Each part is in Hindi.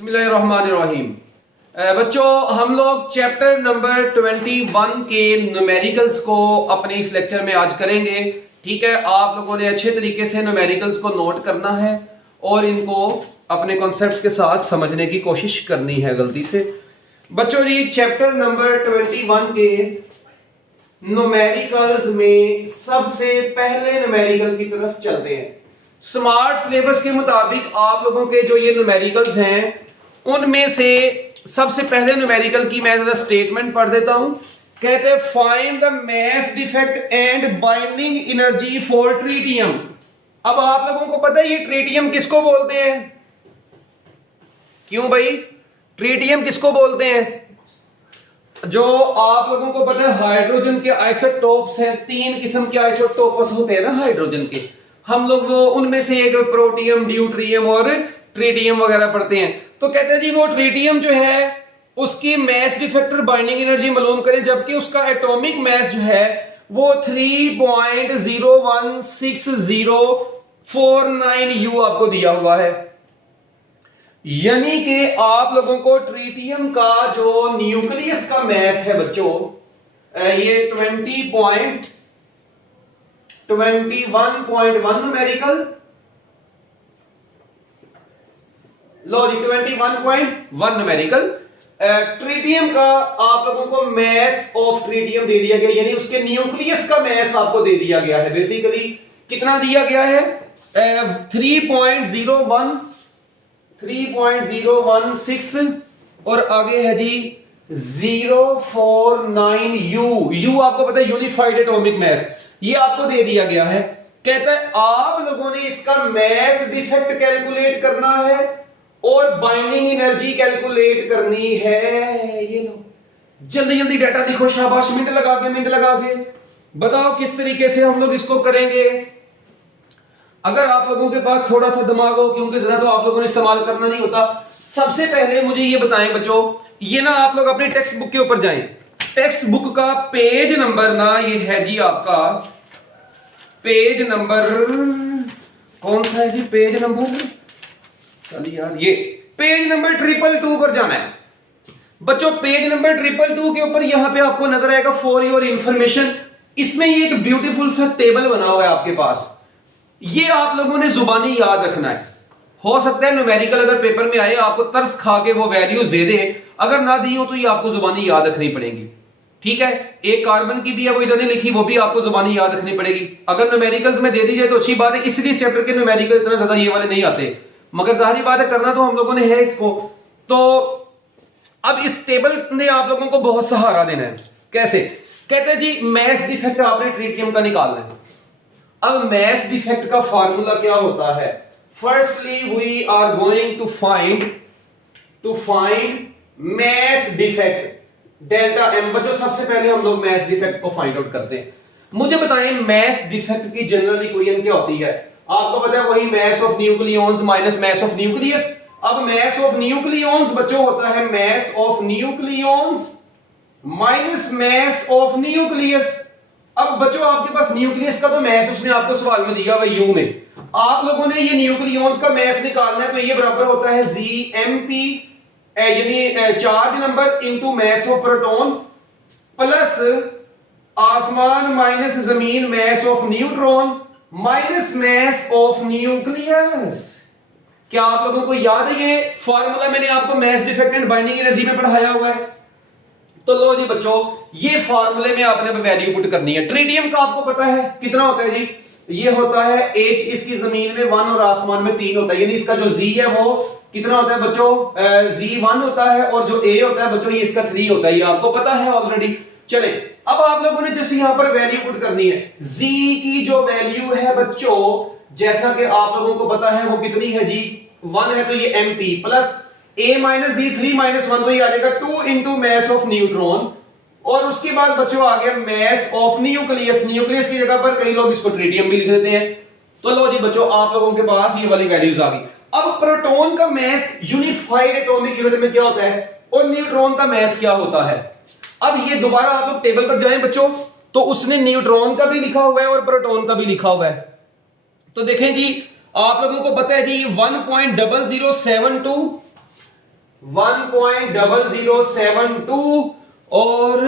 बिस्मिल्लाहिर्रहमानिर्रहीम। बच्चों, हम लोग चैप्टर नंबर 21 के न्यूमेरिकल्स को अपने इस लेक्चर में आज करेंगे। ठीक है, आप लोगों ने अच्छे तरीके से न्यूमेरिकल्स को नोट करना है और इनको अपने कॉन्सेप्ट्स के साथ समझने की कोशिश करनी है गलती से। बच्चों जी, चैप्टर नंबर 21 के न्यूमेरिकल्स में सबसे पहले न्यूमेरिकल की तरफ चलते हैं। स्मार्ट सिलेबस के मुताबिक आप लोगों के जो ये न्यूमेरिकल्स हैं उनमें से सबसे पहले न्यूमेरिकल की मैं जरा स्टेटमेंट पढ़ देता हूं। कहते हैं find the mass defect and binding energy for tritium. अब आप लोगों को पता है ये ट्रीटियम किसको बोलते हैं? क्यों भाई, ट्रीटियम किसको बोलते हैं? जो आप लोगों को पता है हाइड्रोजन के आइसोटोप्स हैं, 3 किस्म के आइसोटोप्स होते हैं ना हाइड्रोजन के। हम लोग वो उनमें से एक प्रोटियम, ड्यूट्रियम और ट्रीटियम वगैरह पढ़ते हैं। तो कहते हैं जी वो ट्रीटियम जो है उसकी मास डिफेक्ट और बाइंडिंग एनर्जी मालूम करें, जबकि उसका एटॉमिक मास जो है वो 3.01604 यू आपको दिया हुआ है। यानी कि आप लोगों को ट्रीटियम का जो न्यूक्लियस का मास है बच्चों, ये 21.1 न्यूमेरिकल, लो जी 21.1 न्यूमेरिकल। ट्रीटियम का आप लोगों को मास ऑफ ट्रीटियम दे दिया गया, यानी उसके न्यूक्लियस का मास आपको दे दिया गया है। बेसिकली कितना दिया गया है? 3.016 और आगे है जी 049 यू आपको पता है यूनिफाइड एटॉमिक मास, ये आपको दे दिया गया है। कहता है आप लोगों ने इसका मास डिफेक्ट कैलकुलेट करना है और बाइंडिंग एनर्जी कैलकुलेट करनी है। ये लो, जल्दी जल्दी डाटा लिखो, शाबाश, मिनट लगा के बताओ किस तरीके से हम लोग इसको करेंगे। अगर आप लोगों के पास थोड़ा सा दिमाग हो, क्योंकि जरा तो आप लोगों ने इस्तेमाल करना नहीं होता। सबसे पहले मुझे ये बताएं बच्चों, ये ना आप लोग अपनी टेक्स्ट बुक के ऊपर जाएं। टेक्स्ट बुक का पेज नंबर ना ये है जी आपका पेज नंबर कौन सा है जी? पेज नंबर, चलिए यार, ये पेज नंबर 222 पर जाना है बच्चों। पेज नंबर 222 के ऊपर यहां पे आपको नजर आएगा फॉर योर इंफॉर्मेशन। इसमें ये एक ब्यूटीफुल सा टेबल बना हुआ है आपके पास, ये आप लोगों ने जुबानी याद रखना है। हो सकता है न्यूमेरिकल अगर पेपर में आए आपको तरस खा के वो वैल्यूज दे दे, अगर ना दी हो तो ये आपको जुबानी याद रखनी पड़ेगी। ठीक है, एक कार्बन की भी है वो इधर नहीं लिखी, वो भी आपको जुबानी याद रखनी पड़ेगी। अगर न्यूमेरिकल्स में दे दी जाए तो अच्छी बात है, इसलिए चैप्टर के न्यूमेरिकल इतना ज्यादा ये वाले नहीं आते, मगर जाहिर बात है करना तो हम लोगों ने है इसको। तो अब इस टेबल ने आप लोगों को बहुत सहारा देना है। कैसे? कहते हैं जी मास डिफेक्ट आपने ट्रीटियम का निकालना है। अब मास डिफेक्ट का फार्मूला क्या होता है? Firstly we are going to find mass defect delta M. बच्चों सबसे पहले हम लोग मास डिफेक्ट को फाइंड आउट करते हैं। मुझे बताएं मास डिफेक्ट की जनरल इक्वेशन क्या होती है? आपको पता है वही mass of nucleons minus mass of nucleus. अब मास ऑफ न्यूक्लियॉन्स बच्चों होता है mass of nucleons minus mass of nucleus. अब बच्चों आपके पास न्यूक्लियस का तो मास उसने आपको सवाल में दिया हुआ यू में, आप लोगों ने ये न्यूक्लियॉन्स का मास निकालना है, तो ये बराबर होता है जीएमपी, यानी charge number into mass of proton plus आसमान माइनस जमीन mass of neutron minus mass of nucleus. क्या आप लोगों को याद है ये फॉर्मूला? मैंने आपको mass defect and binding energy में पढ़ाया हुआ है। तो लो जी बच्चों, ये फॉर्मूले में आपने वैल्यू पुट करनी है। ट्रीटियम का आपको पता है कितना होता है जी? ये होता है H, इसकी जमीन में 1 और आसमान में 3 होता है, यानी इसका जो Z है वो कितना होता है बच्चों? Z1 होता है, और जो A होता है बच्चों ये इसका 3 होता है, ये आपको पता है ऑलरेडी। चले, अब आप लोगों ने जैसे यहां पर वैल्यू पुट करनी है। Z की जो वैल्यू है बच्चों, जैसा कि आप लोगों को पता है वो कितनी है जी? 1 है, तो ये MP plus A minus Z 3 minus 1, तो ये आ जाएगा 2 इंटू मास ऑफ न्यूट्रॉन, और उसके बाद बच्चों आ गया मास ऑफ न्यूक्लियस। न्यूक्लियस की जगह पर कई लोग इसको ट्रीटियम भी लिख देते हैं। तो लो जी बच्चों, आप लोगों के पास ये वाली वैल्यूज आ गई। अब प्रोटॉन का मास यूनिफाइड एटॉमिक यूनिट में क्या होता है और न्यूट्रॉन का मास क्या होता है? अब ये दोबारा आप लोग टेबल पर जाएं बच्चों, तो उसने न्यूट्रॉन का भी लिखा हुआ है और प्रोटॉन का भी लिखा हुआ है। तो देखें जी, आप लोगों को पता है जी 1.0072 1.0072 और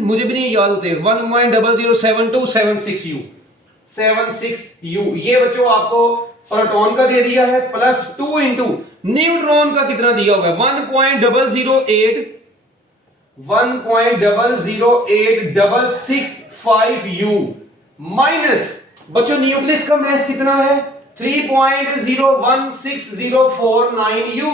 मुझे भी नहीं याद होते 1.007276 U ये बच्चों आपको प्रोटॉन का दे दिया है प्लस 2 इंटू न्यूट्रॉन का कितना दिया हुआ है 1.08665 U माइनस बच्चों न्यूक्लियस का मास कितना है 3.016049 U।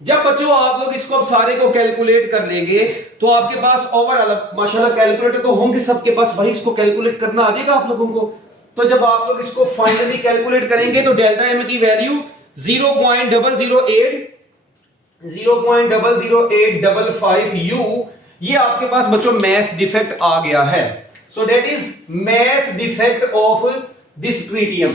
जब बच्चों आप लोग इसको अब सारे को कैलकुलेट कर लेंगे तो आपके पास ओवरऑल माशाल्लाह कैलकुलेटर तो होंगे सबके पास भाई, इसको कैलकुलेट करना आ जाएगा आप लोगों को। तो जब आप लोग इसको फाइनली कैलकुलेट करेंगे तो डेल्टा एम की वैल्यू 0.00855 U ये आपके पास बच्चों मैस डिफेक्ट आ गया है। So that is mass defect of this tritium.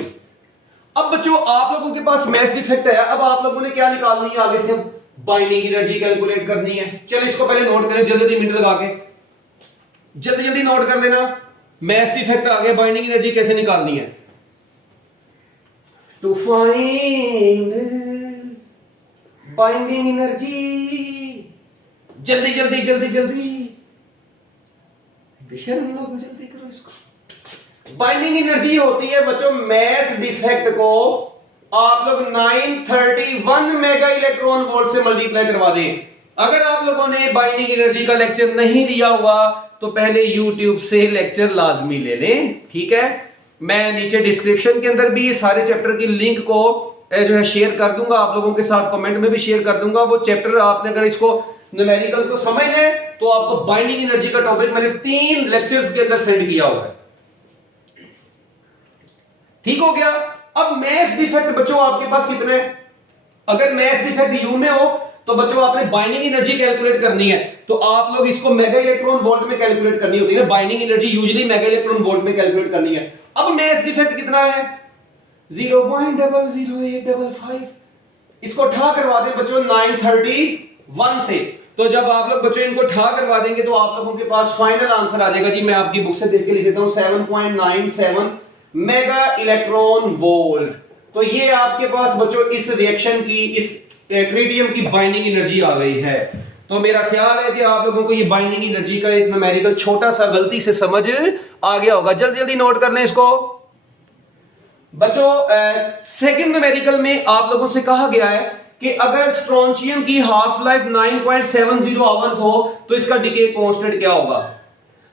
अब बच्चों आप लोगों के पास मैस डिफेक्ट है, अब आप लोगों ने क्या निकालनी है आगे से, अब बाइंडिंग एनर्जी कैलकुलेट करनी है। चलो इसको पहले नोट करें जल्दी मिनट लगा के, जल्दी नोट कर लेना। मैस डिफेक्ट आ गया, बाइंडिंग एनर्जी कैसे निकालनी है। टू फाइंड बाइंडिंग एनर्जी, जल्दी बेशर्म लोग जल्दी करो इसको। बाइंडिंग एनर्जी होती है बच्चों मैस डिफेक्ट को आप लोग 931 मेगा इलेक्ट्रॉन वोल्ट से मल्टीप्लाई करवा दें। अगर आप लोगों ने बाइंडिंग एनर्जी का लेक्चर नहीं दिया हुआ तो पहले YouTube से लेक्चर लाजमी ले लें, ठीक है। मैं नीचे डिस्क्रिप्शन के अंदर भी सारे चैप्टर की लिंक को जो है शेयर कर दूंगा, आप लोगों के साथ कमेंट में भी शेयर कर दूंगा। वो चैप्टर आपने अगर इसको न्यूमेरिकल्स को समझ लें तो आपको बाइंडिंग एनर्जी का टॉपिक मैंने 3 लेक्चर्स के अंदर सेंड किया हुआ है, ठीक हो गया। अब मैस डिफेक्ट बच्चों आपके पास कितने हैं, अगर मैस डिफेक्ट U में हो तो बच्चों आपने बाइंडिंग एनर्जी कैलकुलेट करनी है तो आप लोग इसको मेगा इलेक्ट्रॉन वोल्ट में कैलकुलेट करनी होती है ना। Binding energy usually mega electron volt में कैलकुलेट करनी है। अब मैस डिफेक्ट कितना है 0.00855, इसको ठा करवा दें बच्चों 931 से। तो जब आप लोग बच्चों इनको ठा करवा देंगे तो आप लोगों के पास फाइनल आंसर आ जाएगा जी। मैं आपकी बुक से देख के लिख देता हूं 7.97 मेगा इलेक्ट्रॉन वोल्ट। तो ये आपके पास बच्चों इस रिएक्शन की, इस ट्रीटियम की बाइंडिंग एनर्जी आ गई है। तो मेरा ख्याल है कि आप लोगों को ये बाइंडिंग एनर्जी का एक न्यूमेरिकल छोटा सा गलती से समझ आ गया होगा। जल्दी नोट कर लें इसको बच्चों। सेकंड न्यूमेरिकल में आप लोगों से कहा गया है कि अगर स्ट्रोंशियम की हाफ लाइफ 9.70 आवर्स हो तो इसका डिके कांस्टेंट क्या होगा।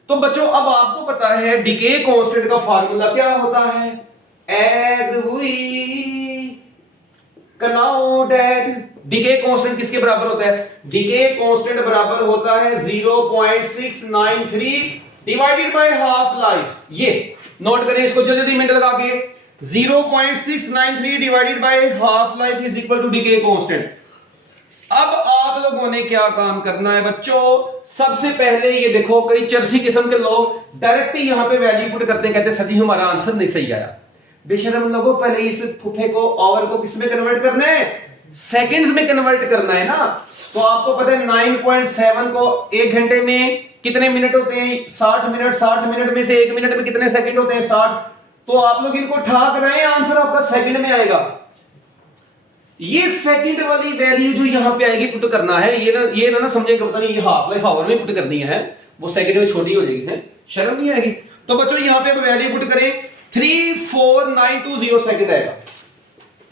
तो बच्चों अब आपको पता है डिके कांस्टेंट का फार्मूला क्या होता है, as we know that decay constant किसके बराबर होता है, डिके कांस्टेंट बराबर होता है 0.693 डिवाइडेड बाय हाफ लाइफ। ये नोट करें इसको जल्दी मिनट लगा के, 0.693 divided by half life is equal to decay constant. अब आप लोगों ने क्या काम करना है बच्चों, सबसे पहले ये देखो कई चर्सी किस्म के लोग डायरेक्ट ही यहां पे वैल्यू पुट करते हैं, कहते हैं सर हमारा आंसर नहीं सही आया। बेशर्म लोगों, पहले इस फुफे को आवर को किस में कन्वर्ट करना है, सेकंड्स में कन्वर्ट करना है ना। तो आपको पता है 9.7 को 1 घंटे में कितने मिनट होते हैं, 60 मिनट। 60 मिनट में से 1 मिनट में कितने सेकंड होते हैं, 60। तो आप लोग इनको ठा कर रहे हैं, आंसर आपका सेकंड में आएगा। ये सेकंड वाली वैल्यू जो यहां पे आएगी पुट करना है, ये ना समझेगा पता नहीं ये हाफ लाइफ आवर में पुट करनी है, वो सेकंड में छोटी हो जाएगी, है शर्म नहीं आएगी। तो बच्चों यहां पे वैल्यू पुट करें 34920 सेकंड आएगा,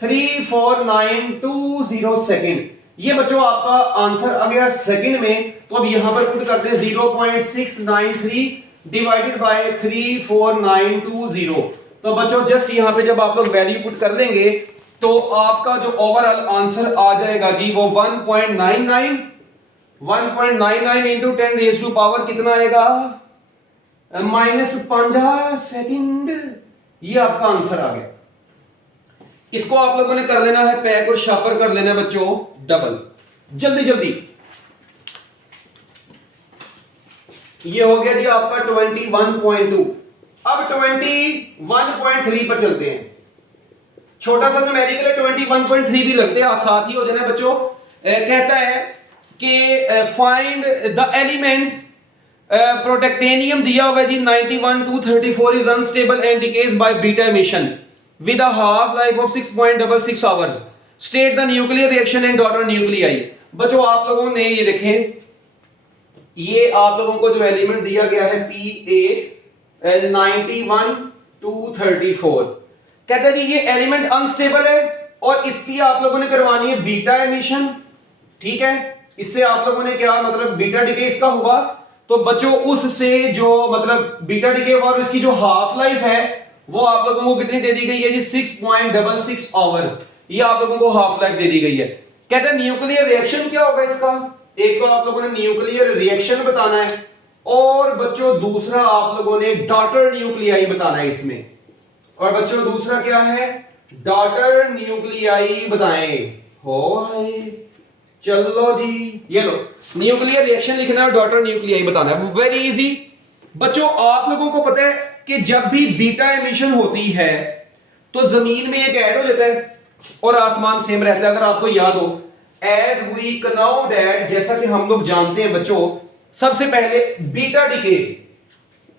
34920 सेकंड। ये बच्चों आपका आंसर आ गया सेकंड में। तो अब यहां पर पुट करते हैं 0.693 डिवाइडेड बाय 34920। तो बच्चों जस्ट यहां पे जब आप लोग वैल्यू पुट कर लेंगे तो आपका जो ओवरऑल आंसर आ जाएगा जी वो 1.99 इंटू 10 रेज़ टू पावर कितना आएगा, -5 सेकंड। ये आपका आंसर आ गया। इसको आप लोगों ने कर लेना है पैक और शापर कर लेना है बच्चों डबल, जल्दी। ये हो गया जी आपका 21.2। अब 21.3 पर चलते हैं। छोटा सा न्यूमेरिकल है, 21.3 भी लगते हैं, साथ ही हो जाना बच्चों। कहता है कि फाइंड द एलिमेंट प्रोटेक्टेनियम दिया हुआ है जी 91-234 is unstable and decays by beta emission with a half life of 6.66 hours. State the nuclear reaction and daughter nuclei. बच्चों आप लोगों ने ये देखें, ये आप लोगों को जो एलिमेंट दिया गया है PA 91 234, कहता है जी ये एलिमेंट अनस्टेबल है और इसकी आप लोगों ने करवानी है बीटा एमिशन, ठीक है। इससे आप लोगों ने क्या मतलब बीटा डिके इसका हुआ, तो बच्चों उससे जो मतलब बीटा डिके हुआ और इसकी जो हाफ लाइफ है वो आप लोगों को कितनी दे दी गई है जी 6.66 आवर्स, ये आप लोगों को हाफ लाइफ दे दी गई है। कहते हैं न्यूक्लियर रिएक्शन क्या होगा इसका, एक तो आप लोगों ने न्यूक्लियर रिएक्शन बताना है और बच्चों दूसरा आप लोगों ने डॉटर न्यूक्लियाई बताना है इसमें, और बच्चों दूसरा क्या है डॉटर न्यूक्लियाई बताएं। हो है चलो जी, ये लो न्यूक्लियर रिएक्शन लिखना है, डॉटर न्यूक्लियाई बताना है, वेरी इजी। बच्चों आप लोगों को पता है कि जब भी बीटा एमिशन होती है तो जमीन में एक ऐड हो जाता है और आसमान सेम रहता है। अगर आपको याद हो एज वी कनाउ डैट, जैसा कि हम लोग जानते हैं बच्चों, सबसे पहले बीटा डिके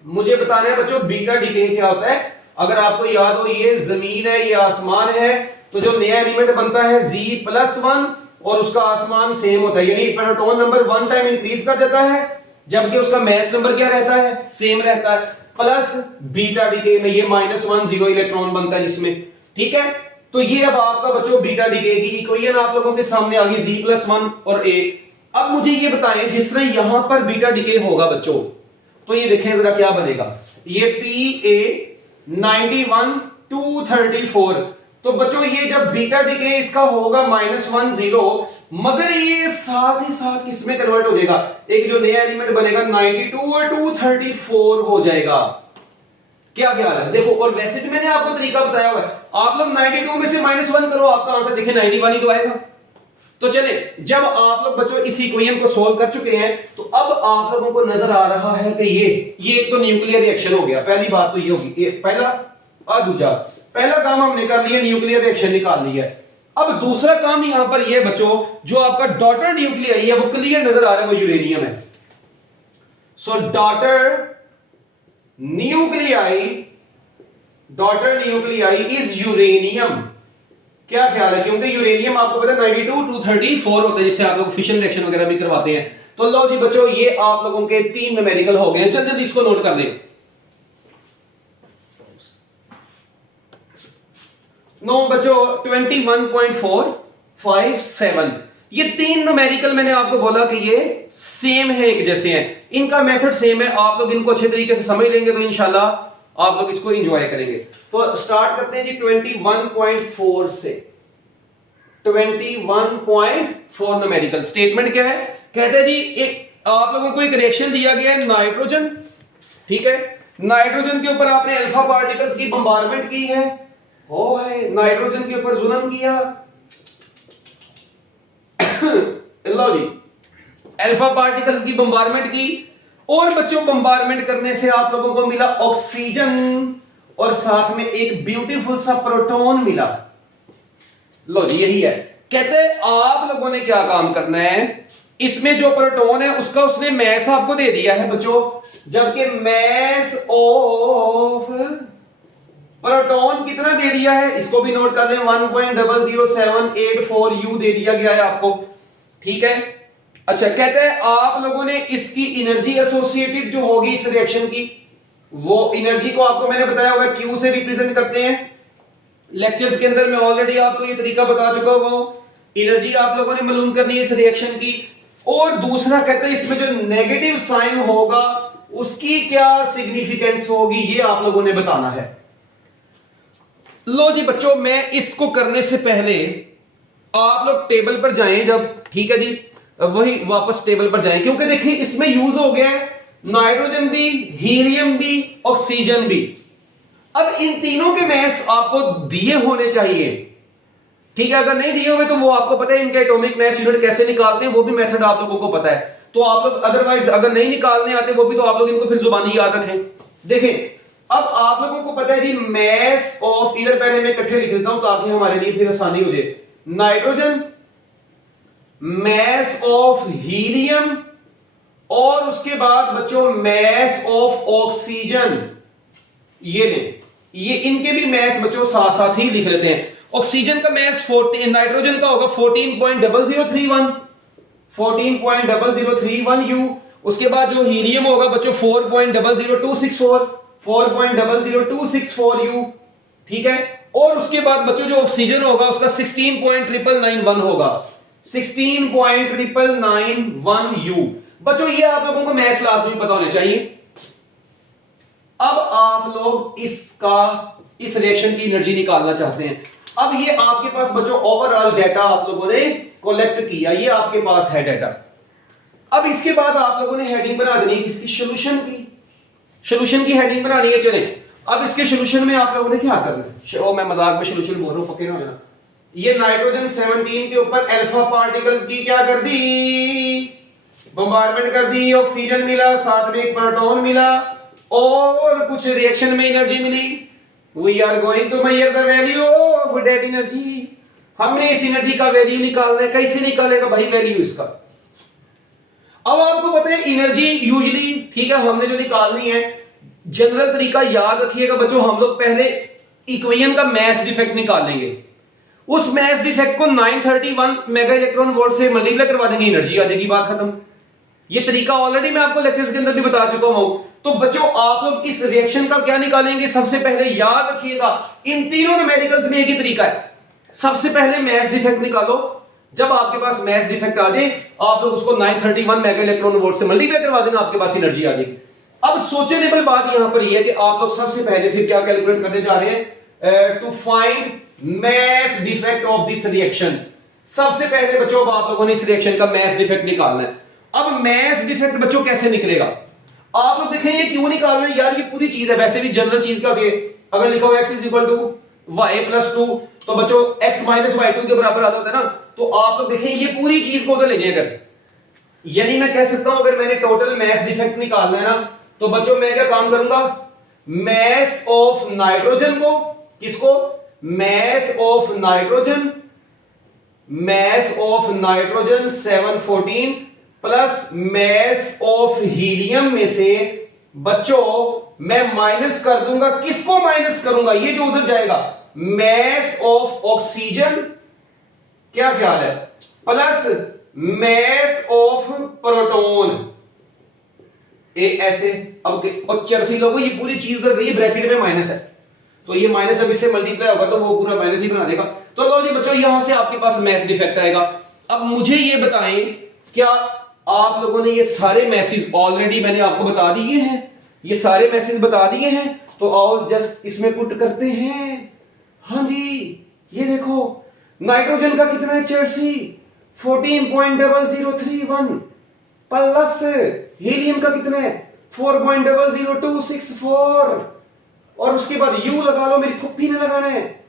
मुझे बताना है बच्चों, बीटा डिके क्या होता है। अगर आपको याद हो ये जमीन है ये आसमान है, तो जो नया एलिमेंट बनता है Z+1 और उसका आसमान सेम होता है, यानी प्रोटॉन नंबर 1 टाइम इंक्रीज कर जाता है जबकि उसका मास नंबर क्या रहता है सेम रहता है, प्लस बीटा डिके में ये -1 0 इलेक्ट्रॉन बनता है जिसमें, ठीक है। तो ये अब आपका बच्चों बीटा डिके की इक्वेशन आप लोगों के सामने आ गई Z+1 और A। अब मुझे ये बताएं जिस तरह यहां पर बीटा डिके होगा बच्चों, तो ये देखें जरा क्या बनेगा, ये PA 91 234, तो बच्चों ये जब बीटा डिके इसका होगा -1 0, मगर ये साथ ही साथ किसमें कन्वर्ट हो जाएगा, एक जो नया एलिमेंट बनेगा 92 और 234 हो जाएगा। क्या ख्याल है देखो, और वैसे भी मैंने आपको तरीका बताया हुआ है, आप लोग 92 में से -1 करो आपका आंसर देखें 91 ही तो आएगा। तो चले जब आप लोग बच्चों इस इक्वेशन को सॉल्व कर चुके हैं तो अब आप लोगों को नजर आ रहा है कि ये एक तो न्यूक्लियर रिएक्शन हो गया, पहली बात तो ये होगी पहला, और दूसरा पहला काम हमने कर लिया न्यूक्लियर रिएक्शन निकाल लिया है। अब दूसरा काम यहां पर ये बच्चों जो आपका डॉटर न्यूक्लियाई है वो क्लियर नजर आ रहा है, वो यूरेनियम है। सो डॉटर न्यूक्लियाई इज यूरेनियम। क्या ख्याल है, क्योंकि यूरेनियम आपको पता है 92 234 होता है जिससे आप लोग फिशन रिएक्शन वगैरह भी करवाते हैं। तो लो जी बच्चों ये आप लोगों के 3 न्यूमेरिकल हो गए, जल्दी जल्दी इसको नोट कर लें। नो बच्चों 21.457, ये 3 न्यूमेरिकल मैंने आपको बोला कि ये सेम है, एक जैसे हैं, इनका मेथड सेम है, आप लोग इनको अच्छे तरीके से समझ लेंगे तो इंशाल्लाह आप लोग इसको एंजॉय करेंगे। तो स्टार्ट करते हैं जी 21.4 से। 21.4 न्यूमेरिकल स्टेटमेंट क्या है, कहते हैं जी एक आप लोगों को एक रिएक्शन दिया गया है नाइट्रोजन, ठीक है, नाइट्रोजन के ऊपर आपने अल्फा पार्टिकल्स की बम्बारमेंट की है, ओ है नाइट्रोजन के ऊपर जुल्म किया लो जी अल्फा पार्टिकल्स की बम्बारमेंट की, और बच्चों बम्बारमेंट करने से आप लोगों को मिला ऑक्सीजन और साथ में एक ब्यूटीफुल सा प्रोटॉन मिला। लो जी यही है, कहते हैं आप लोगों ने क्या काम करना है, इसमें जो प्रोटॉन है उसका उसने मैस आपको दे दिया है बच्चों, जबकि मैस ऑफ प्रोटॉन कितना दे दिया है इसको भी नोट कर लें 1.00784 U दे दिया गया है आपको, ठीक है। अच्छा कहते हैं आप लोगों ने इसकी एनर्जी एसोसिएटेड जो होगी इस रिएक्शन की, वो एनर्जी को आपको मैंने बताया होगा Q से रिप्रेजेंट करते हैं, लेक्चर्स के अंदर मैं ऑलरेडी आपको ये तरीका बता चुका हूं। एनर्जी आप लोगों ने मालूम करनी है इस रिएक्शन की, और दूसरा कहते हैं इसमें जो नेगेटिव साइन होगा उसकी क्या सिग्निफिकेंस होगी ये आप लोगों ने बताना है। लो जी बच्चों मैं इसको करने से पहले आप लोग टेबल पर जाएं जब, ठीक है जी, वही वापस टेबल पर जाएं, क्योंकि देखिए इसमें यूज हो गया है नाइट्रोजन भी, हीलियम भी, ऑक्सीजन भी। अब इन तीनों के मैस आपको दिए होने चाहिए, ठीक है, अगर नहीं दिए हुए तो वो आपको पता है इनके एटॉमिक मैस यूनिट कैसे निकालते हैं, वो भी मेथड आप लोगों को पता है, तो आप लोग अदरवाइज अगर नहीं निकालने आते वो भी तो आप लोग इनको फिर जुबानी याद रखें। देखें अब आप लोगों को पता है जी मैस ऑफ, इधर पहले मैं इकट्ठे लिख देता हूं ताकि हमारे लिए फिर आसानी हो जाए, नाइट्रोजन, मैस ऑफ हीलियम, और उसके बाद बच्चों मैस ऑफ ऑक्सीजन, ये लें, ये इनके भी मैस बच्चों साथ साथ ही लिख लेते हैं। ऑक्सीजन का मैस 14, नाइट्रोजन का होगा 14.0031, 14.0031 U। उसके बाद जो हीलियम होगा बच्चों 4.00264 U, ठीक है। और उसके बाद बच्चों जो ऑक्सीजन होगा उसका 16.991 होगा, 16.991 U। बच्चों ये आप लोगों को मैथ्स लाजमी पता होने चाहिए। अब आप लोग इस रिएक्शन की एनर्जी निकालना चाहते हैं। अब ये आपके पास बच्चों ओवरऑल डाटा आप लोगों ने कलेक्ट किया, ये आपके पास है डाटा। अब इसके बाद आप लोगों ने हेडिंग बना देनी है किसकी, सॉल्यूशन की। सॉल्यूशन की हेडिंग बनानी है। चले अब इसके सॉल्यूशन में आप लोगों ने क्या करना है, ओ मैं मजाक में सॉल्यूशन बोल रहा हूं, पक्के ना हो जाना। ये नाइट्रोजन 17 के ऊपर अल्फा पार्टिकल्स की क्या कर दी, बम्बारमेंट कर दी। ऑक्सीजन मिला, साथ में एक प्रोटॉन मिला और कुछ रिएक्शन में एनर्जी मिली। We are going to measure the value of that energy. हमने इस एनर्जी का वैल्यू निकालना है। कैसे निकालेगा भाई वैल्यू इसका। अब आपको पता है एनर्जी यूजुअली, ठीक है, हमने जो निकालनी है जनरल तरीका याद रखिएगा बच्चों, हम लोग पहले इक्वेशन का मास डिफेक्ट निकालेंगे। उस मास डिफेक्ट को 931 मेगा इलेक्ट्रॉन वोल्ट से मल्टीप्लाई करवा देंगे, एनर्जी आ जाएगी, बात खत्म। ये तरीका ऑलरेडी मैं आपको लेक्चर्स के अंदर भी बता चुका हूं। तो बच्चों आप लोग इस रिएक्शन का क्या निकालेंगे, सबसे पहले याद रखिएगा इन तीनों न्यूमेरिकल्स में एक ही तरीका है। सबसे पहले मास डिफेक्ट निकालो। जब आपके पास मास डिफेक्ट आ जाए आप लोग उसको 931 मेगा इलेक्ट्रॉन वोल्ट से मल्टीप्लाई करवा देना, आपके पास एनर्जी आ जाएगी। अब सोचेबल बात यहां पर यह है कि आप लोग सबसे पहले फिर क्या कैलकुलेट करने जा रहे हैं, to find mass defect of this reaction. सबसे पहले बच्चों आप लोगों ने इस रिएक्शन का मास डिफेक्ट निकालना है। अब मास डिफेक्ट बच्चों कैसे निकलेगा, आप लोग देखें ये क्यों निकालना है यार, ये पूरी चीज है। वैसे भी जनरल चीज क्या होती है, अगर लिखा हो x is equal to y plus 2 तो बच्चों x माइनस y2 के बराबर आता है ना। तो आप लोग देखें ये पूरी चीज को उधर ले जाएगा, यानी मैं कह सकता हूं अगर मैंने टोटल मास डिफेक्ट निकालना है ना तो बच्चों मैं क्या काम करूंगा, मास ऑफ नाइट्रोजन को, किसको, mass of nitrogen, mass of nitrogen 714 plus mass of helium में से बच्चों मैं माइनस कर दूंगा, किसको माइनस करूंगा, ये जो उधर जाएगा मास ऑफ ऑक्सीजन, क्या ख्याल है, प्लस मास ऑफ प्रोटॉन। ऐसे अब और चर्सी लोगों ये पूरी चीज उधर गई, ब्रैकेट में माइनस है तो ये माइनस जब इससे मल्टीप्लाई होगा तो वो पूरा माइनस ही बना देगा। तो लो जी बच्चों यहां से आपके पास मास डिफेक्ट आएगा। अब मुझे ये बताएं क्या आप लोगों ने ये सारे मैसेज ऑलरेडी मैंने आपको बता दिए हैं, ये सारे मैसेज बता दिए हैं, तो आओ जस्ट इसमें पुट करते हैं। हाँ जी ये देखो नाइट्रोजन का कितना है, चर्सी 14.0031 प्लस हीलियम का कितना है 4.00264 और उसके बाद U लगा लो, मेरी फुप्पी ने लगाना है,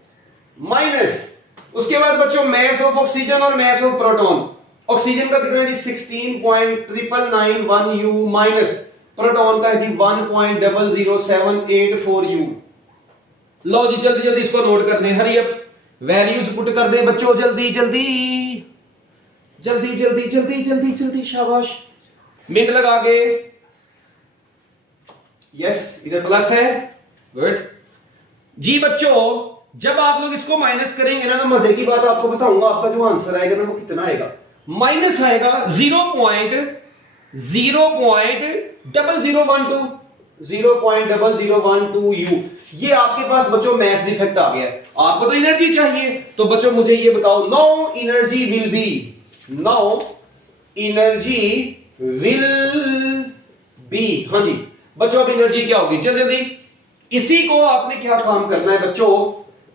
माइनस उसके बाद बच्चों मास ऑफ ऑक्सीजन और मास ऑफ प्रोटॉन। ऑक्सीजन का कितना है जी 16.991 U माइनस प्रोटॉन का है जी 1.00784 U। लो जी जल्दी जल्दी इसको नोट कर दें, हरी अप वैल्यूज पुट कर दें बच्चों, जल्दी जल्दी जल्दी जल्दी जल्दी जल्दी जल्दी, शाबाश, मिनट लगा के। यस इधर प्लस है, गुड जी बच्चों। जब आप लोग इसको माइनस करेंगे ना तो मजे की बात आपको बताऊंगा, आपका जो आंसर आएगा ना वो कितना आएगा, माइनस आएगा 0.0012 U। ये आपके पास बच्चों मास डिफेक्ट आ गया। आपको तो एनर्जी चाहिए, तो बच्चों मुझे ये बताओ now energy will be, now energy will be, हाँ जी बच्चों अब एनर्जी क्या होगी, जल्दी जल्दी। इसी को आपने क्या काम करना है बच्चों,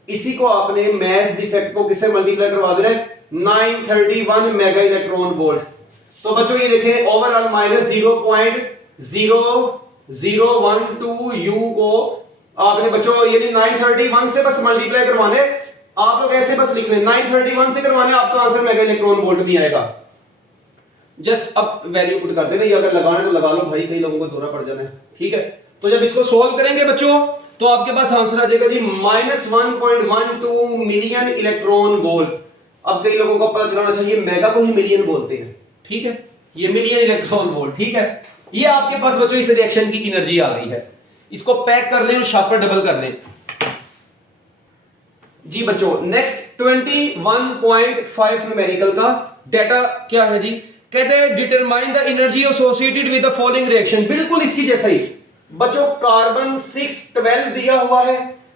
इसी को आपने मास डिफेक्ट को किससे मल्टीप्लाई करवा देना है 931 मेगा इलेक्ट्रॉन वोल्ट। तो बच्चों ये देखें ओवरऑल माइनस 0.0012 U को आपने बच्चों यानी 931 से बस मल्टीप्लाई करवाने, आप लोग ऐसे बस लिख लें 931 से करवाने, आपका आंसर मेगा इलेक्ट्रॉन वोल्ट भी आएगा। जस्ट अब वैल्यू पुट कर देना, ये अगर लगाना है तो लगा लो भाई, कई लोगों को दौरा पड़ जाना है, ठीक है। तो जब इसको सोल्व करेंगे बच्चों तो आपके पास आंसर आ जाएगा जी -1.12 मिलियन इलेक्ट्रॉन वोल्ट। अब कई लोगों को पता चलाना चाहिए मेगा को ही मिलियन बोलते हैं, ठीक है, ये मिलियन इलेक्ट्रॉन वोल्ट, ठीक है। ये आपके पास बच्चों इस रिएक्शन की एनर्जी आ गई है। इसको पैक कर लें और शार्पर डबल कर लें जी बच्चों। नेक्स्ट 21.5 न्यूमेरिकल का डाटा क्या है जी, कहते हैं determine the energy associated with the following reaction, बिल्कुल इसकी जैसा ही बच्चों। कार्बन 612 दिया हुआ है,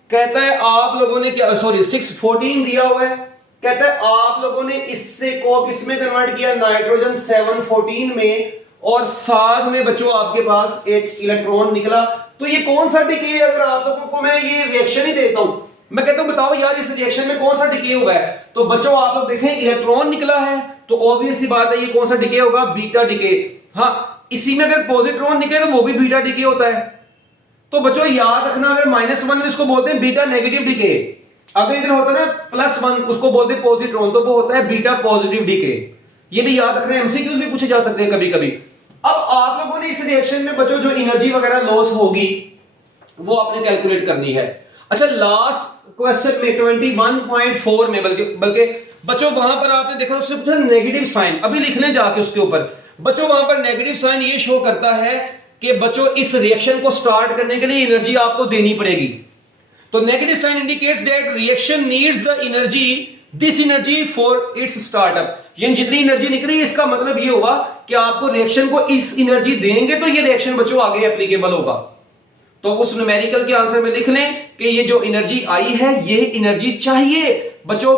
कहता है आप लोगों ने क्या, सॉरी 614 दिया हुआ है, कहता है आप लोगों ने इससे को किसमें कन्वर्ट किया, नाइट्रोजन 714 में, और साथ में बच्चों आपके पास एक इलेक्ट्रॉन निकला। तो ये कौन सा डिके है? अगर आप लोगों को मैं ये रिएक्शन ही देता हूं, मैं कहता हूं बताओ यार इस रिएक्शन में कौन सा डिके हुआ है, तो बच्चों आप लोग देखें इलेक्ट्रॉन निकला है, तो ऑब्वियस सी बात है ये कौन सा डिके होगा, बीटा डिके। हाँ, इसी में अगर पॉजिट्रॉन निकले तो वो भी बीटा डिके होता है। तो बच्चों याद रखना, अगर -1 इसको बोलते हैं बीटा नेगेटिव डिके, अगर इधर होता है ना +1 उसको बोलते हैं पॉजिट्रॉन, तो वो होता है बीटा पॉजिटिव डिके। ये भी याद रखना, एमसीक्यूज भी पूछे जा सकते हैं कभी कभी। अब आप लोगों ने इस रिएक्शन में बच्चों जो एनर्जी वगैरह लॉस होगी वो आपने कैलकुलेट करनी है। अच्छा, लास्ट क्वेश्चन में 21.4 में बल्कि बच्चों वहां पर आपने देखा उसने पूछा नेगेटिव साइन, अभी लिखने जाके उसके ऊपर बच्चों वहां पर नेगेटिव साइन ये शो करता है कि बच्चों इस रिएक्शन को स्टार्ट करने के लिए एनर्जी आपको देनी पड़ेगी। तो negative sign indicates that reaction needs the energy, this energy for its startup. यानी जितनी एनर्जी निकली इसका मतलब ये हुआ कि आपको रिएक्शन को इस एनर्जी देंगे तो ये रिएक्शन बच्चों आगे एप्लीकेबल होगा। तो उस न्यूमेरिकल के आंसर में लिख लें कि ये जो एनर्जी आई है ये एनर्जी चाहिए बच्चों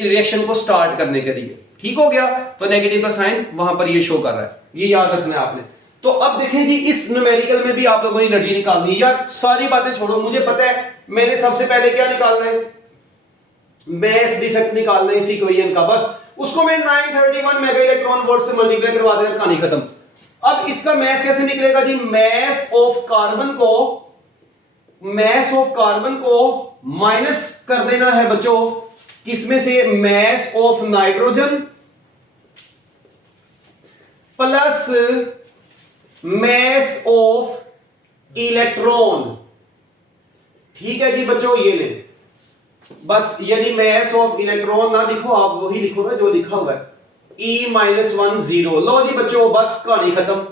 रिएक्शन को स्टार्ट करने के लिए। ठीक हो गया? तो नेगेटिव का साइन वहां पर ये शो कर रहा है, ये याद रखना है आपने। तो अब देखें जी, इस न्यूमेरिकल में भी आप लोगों ने एनर्जी निकालनी है। यार सारी बातें छोड़ो, मुझे पता है मैंने सबसे पहले क्या निकालना है, मैस डिफेक्ट निकालना है इस इक्वेशन का। बस उसको मैं 931 मेगा इलेक्ट्रॉन वोल्ट से मल्टीप्लाई करवा देना, कहानी खत्म। अब इसका मैस कैसे निकलेगा जी, मैस ऑफ कार्बन को माइनस कर देना है बच्चों किसमें से, mass of nitrogen plus mass of electron. ठीक है जी बच्चों, ये ले बस, यदि मैस ऑफ इलेक्ट्रॉन ना लिखो आप वही लिखो ना जो लिखा हुआ है, E-1 0। लो जी बच्चों, बस कहानी खत्म।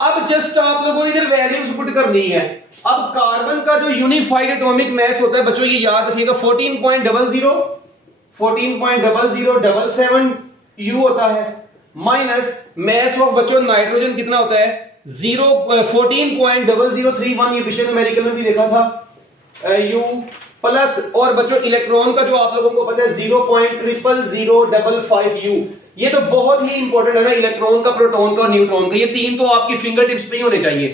अब जस्ट आप लोगों ने इधर वैल्यूज पुट करनी है। अब कार्बन का जो यूनिफाइड एटॉमिक मास होता है बच्चों, ये याद रखिएगा 14.0077 U होता है, माइनस मैस ऑफ बच्चों नाइट्रोजन कितना होता है 14.0031, ये पिछले न्यूमेरिकल में भी देखा था, U प्लस, और बच्चों इलेक्ट्रॉन का जो आप लोगों को पता है 0.0005 U। ये तो बहुत ही इंपॉर्टेंट है ना, इलेक्ट्रॉन का, प्रोटॉन का और न्यूट्रॉन का, ये तीन तो आपकी फिंगर टिप्स पे ही होने चाहिए।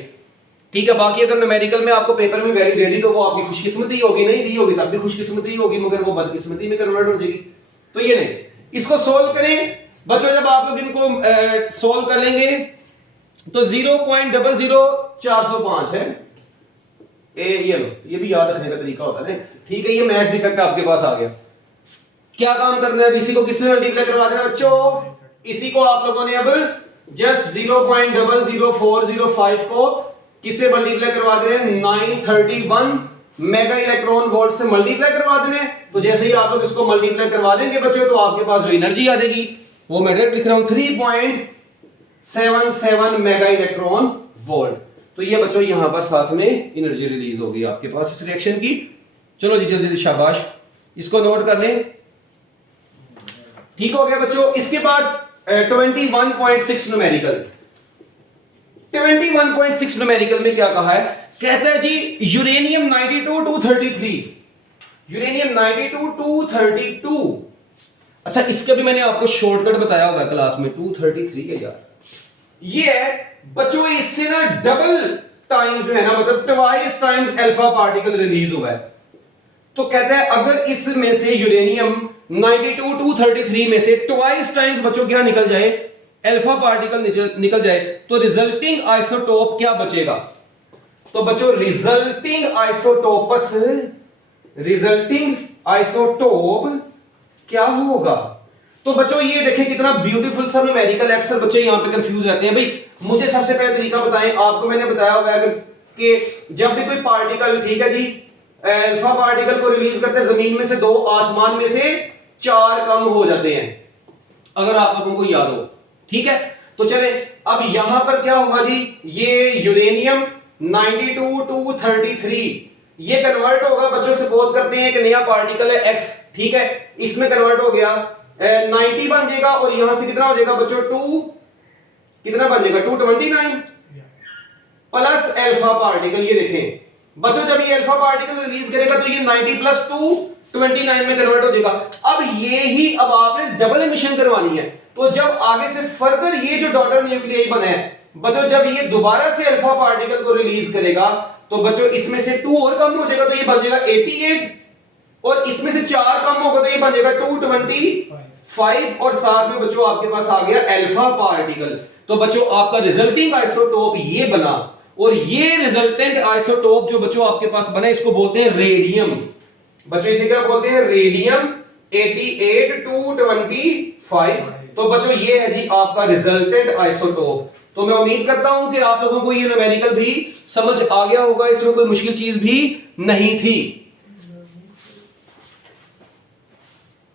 ठीक है, बाकी अगर न्यूमेरिकल में आपको पेपर में वैल्यू दे दी तो वो आपकी खुशकिस्मती होगी, नहीं दी होगी तब भी खुशकिस्मती होगी, मगर वो बदकिस्मती में कन्वर्ट हो जाएगी। तो ये नहीं, इसको सोल्व करें बच्चों। जब आप लोग इनको सोल्व कर लेंगे तो 0.00405 है, ये भी याद रखने का तरीका होता है। ठीक है, ये मैथ्स डिफेक्ट आपके पास आ गया। क्या काम करना है, इसी को किससे मल्टीप्लाई करवा देना बच्चों, इसी को आप लोगों ने अब जस्ट 0.00405 को किससे मल्टीप्लाई करवा देना है, 931 मेगा इलेक्ट्रॉन वोल्ट से मल्टीप्लाई करवा देने। तो जैसे ही आप लोग इसको मल्टीप्लाई करवा देंगे बच्चों तो आपके पास जो एनर्जी आ जाएगी वो मैं डायरेक्ट लिख रहा हूं 3.77 मेगा इलेक्ट्रॉन वोल्ट। तो ये बच्चों यहां पर साथ में एनर्जी रिलीज होगी आपके पास इस रिएक्शन की। चलो जी जल्दी शाबाश, इसको नोट कर लें। ठीक हो गया बच्चों। इसके बाद 21.6 न्यूमेरिकल। 21.6 न्यूमेरिकल में क्या कहा है, कहता है जी यूरेनियम 92 233, यूरेनियम 92 232। अच्छा, इसका भी मैंने आपको शॉर्टकट बताया हुआ है क्लास में, 233 है यार। ये है बच्चों, इससे ना डबल टाइम्स जो है ना, मतलब twice times alpha particle release हुआ है। तो कहता है अगर इसमें से यूरेनियम 92 233 में से ट्वाइस टाइम्स बच्चों क्या निकल जाए, अल्फा पार्टिकल निकल जाए, तो रिजल्टिंग आइसोटोप क्या बचेगा। तो बच्चों रिजल्टिंग आइसोटोप क्या होगा। तो बच्चों ये देखें कितना ब्यूटीफुल सा न्यूमेरिकल। अक्सर बच्चे यहां पे कंफ्यूज रहते हैं, भाई मुझे सबसे पहले तरीका बताएं। आपको मैंने बताया हुआ है कि जब भी कोई पार्टिकल, ठीक है जी, अल्फा पार्टिकल को रिलीज करते हैं जमीन में से 2, आसमान में से 4 कम हो जाते हैं, अगर आप लोगों को याद हो। ठीक है, तो चले अब यहां पर क्या होगा जी, ये यूरेनियम 92 233 ये कन्वर्ट होगा बच्चों, सपोज करते हैं कि नया पार्टिकल है X, ठीक है, इसमें कन्वर्ट हो गया 90 बन जाएगा, और यहां से कितना हो जाएगा बच्चों कितना बन जाएगा 229 प्लस अल्फा पार्टिकल। ये देखें बच्चों जब ये अल्फा पार्टिकल रिलीज करेगा तो ये 90 प्लस 229 में कन्वर्ट हो जाएगा। अब ये ही अब आपने डबल एमिशन करवानी है, तो जब आगे से फर्दर ये जो डॉटर न्यूक्लियाई बना है बच्चों, जब ये दोबारा से अल्फा पार्टिकल को रिलीज करेगा तो बच्चों इसमें से 2 और कम हो जाएगा तो ये बन जाएगा 88, और इसमें से 4 कम होगा तो ये बन जाएगा 225, और साथ में बच्चों आपके पास आ गया अल्फा पार्टिकल। तो बच्चों आपका रिजल्टिंग आइसोटोप ये बना, और ये रिजल्टेंट आइसोटोप जो बच्चों आपके पास बना इसको बोलते हैं रेडियम। बच्चों इसे क्या बोलते हैं? रेडियम 88-225। तो बच्चों ये है जी आपका रिजल्टेंट आइसोटोप। तो मैं उम्मीद करता हूं कि आप लोगों को ये न्यूमेरिकल भी समझ आ गया होगा, इसमें कोई मुश्किल चीज भी नहीं थी।